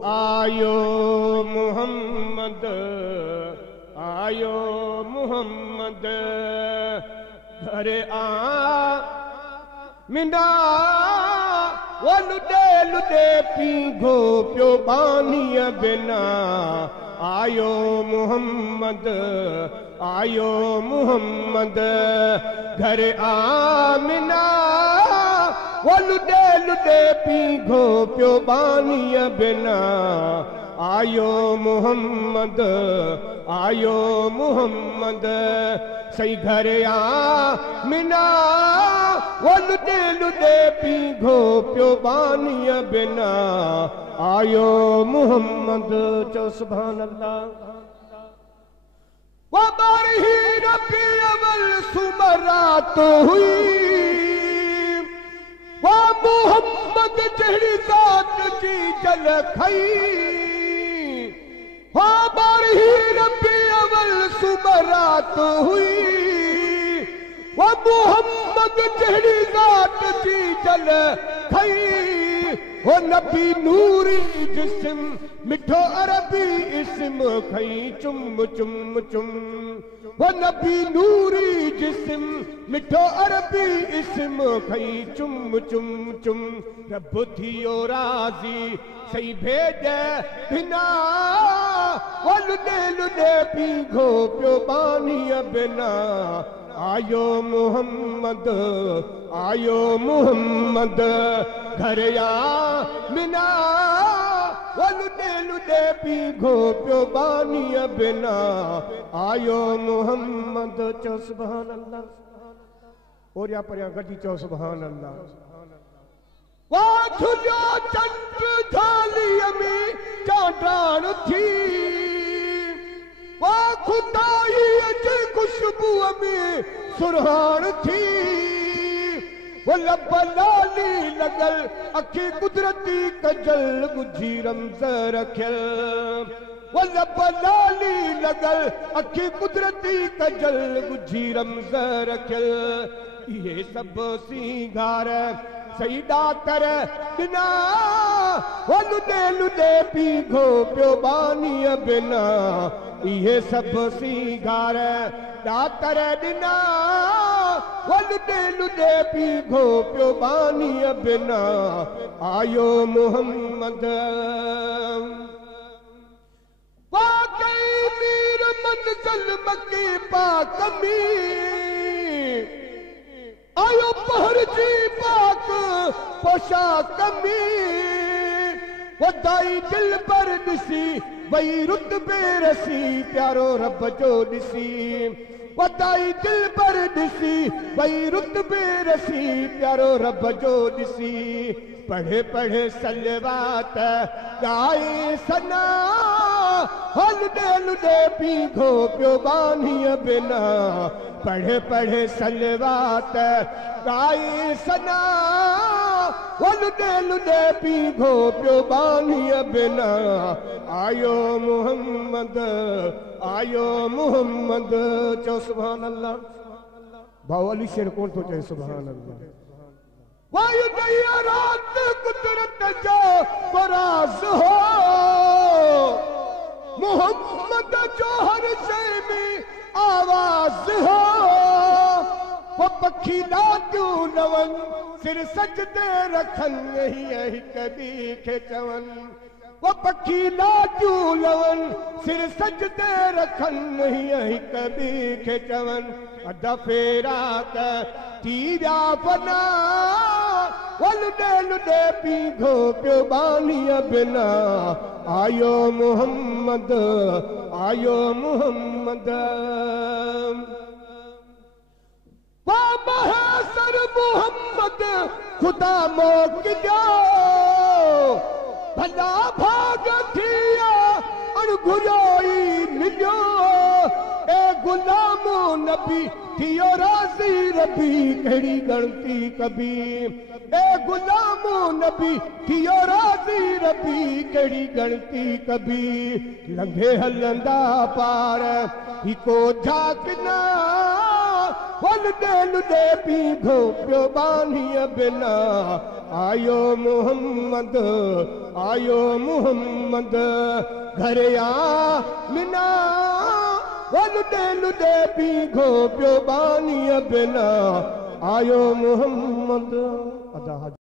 आयो मुहम्मद, आयो मुहम्मद, घर मिना वो लुडे लुडे पीघो प्यो बानिय बिना। आयो मुहम्मद, आयो मुहम्मद, घर मिना वो लुडे लुडे पीघो प्यो बानिय बिना। आयो मुहम्मद, आयो मुहम्मद, सही घर मिना वो लुडे लुडे पीघो प्यो बानिय बिना। आयो मुहम्मद, चो सुभान अल्लाह। वो बारही रबी अवल सुमरात हुई, वो मुहम्मद जहरी जात जी जल खई। वो बारही रबी अवल सुमरात हुई, वो मुहम्मद जहरी जात जी जल खई। वो नबी नूरी जिस्म मिठो अरबी इस्म खई चुम चुम चुम। वो नबी नूरी जिस्म मिठो अरबी इस्म खई चुम चुम चुम। रब थियो राजी सही भेज बिना, वो लुडे लुडे पीघो प्यो बानिय बिना। आयो मुहम्मद, आयो मुहम्मद, घर मिना वो लुडे लुडे पीघो प्यो बानिय बिना। आयो मुहम्मद, चो सुभान अल्लाह। और या पर गड्डी चो सुभान अल्लाह। वाह झुलियो चंद्र थालीअ में चांडाण थी, वाह खुदाई अचे खुशबूअ में सुरहान थी। वो लब लाली लगल अखी कुदरती कजल गुझी रमज़ रखियल। वो लब लाली लगल अखी कुदरती कजल गुझी रमज़ रखियल। ये सब सिंगार सही डाकर बिना, वो लुडे लुडे पीघो प्यो बानिय बिना। ये सब सिंगार डाकर बिना, वो लुडे लुडे पीघो प्यो बानिय बिना। आयो मुहम्मद, वाकई मीर मंज़िल मक्की पाक में। आयो पहर जी पाक पोशाक में। वो दाई दिल पर ॾिसी वही रुतबे रसी प्यारो रब जो ॾिसी। वो दाई दिल पर ॾिसी वही रुतबे रसी प्यारो रब जो ॾिसी। पढ़े पढ़े सलवात गाए सना, लुडे लुडे पीघो प्यो बानिय बिना। पढ़े पढ़े सलवात गाए सना, लुडे लुडे पीघो प्यो बानिय बिना। आयो मुहम्मद, आयो मुहम्मद, चो सुभान अल्लाह। भाऊ अली शेर कौन तो चए सुभान अल्लाह। वायु नैया रात कुदरत जो परास हो, मुहम्मद जो हर शय में आवाज हो। वो पखी लाड्यू नवन सिर सजदे रखन यही यही कदी खे चवन। वो पखी लाड्यू लवन सिर सजदे रखन यही यही कदी खे चवन। अदा फेरा थी विया फना, वो लुडे लुडे पीघो प्यो बानिय बिना। आयो मुहम्मद, आयो मुहम्मद, सर मुहम्मद खुदा मोक जाओ। भला भाग थिया अणघुरियोई मिलियो। ए गुलामो नबी थियो राज़ी रबी कहिड़ी गणती कबी। ए गुलामो नबी थियो राज़ी रबी कहिड़ी गणती कबी। लंघे हलंदा पार हिको झाकना, लुडे लुडे पीघो प्यो बानिय बिना। आयो मोहम्मद आयो मोहम्मद घर आ मिना वलुदे लुदे पीघो पियो बानी बिना आयो मोहम्मद अदा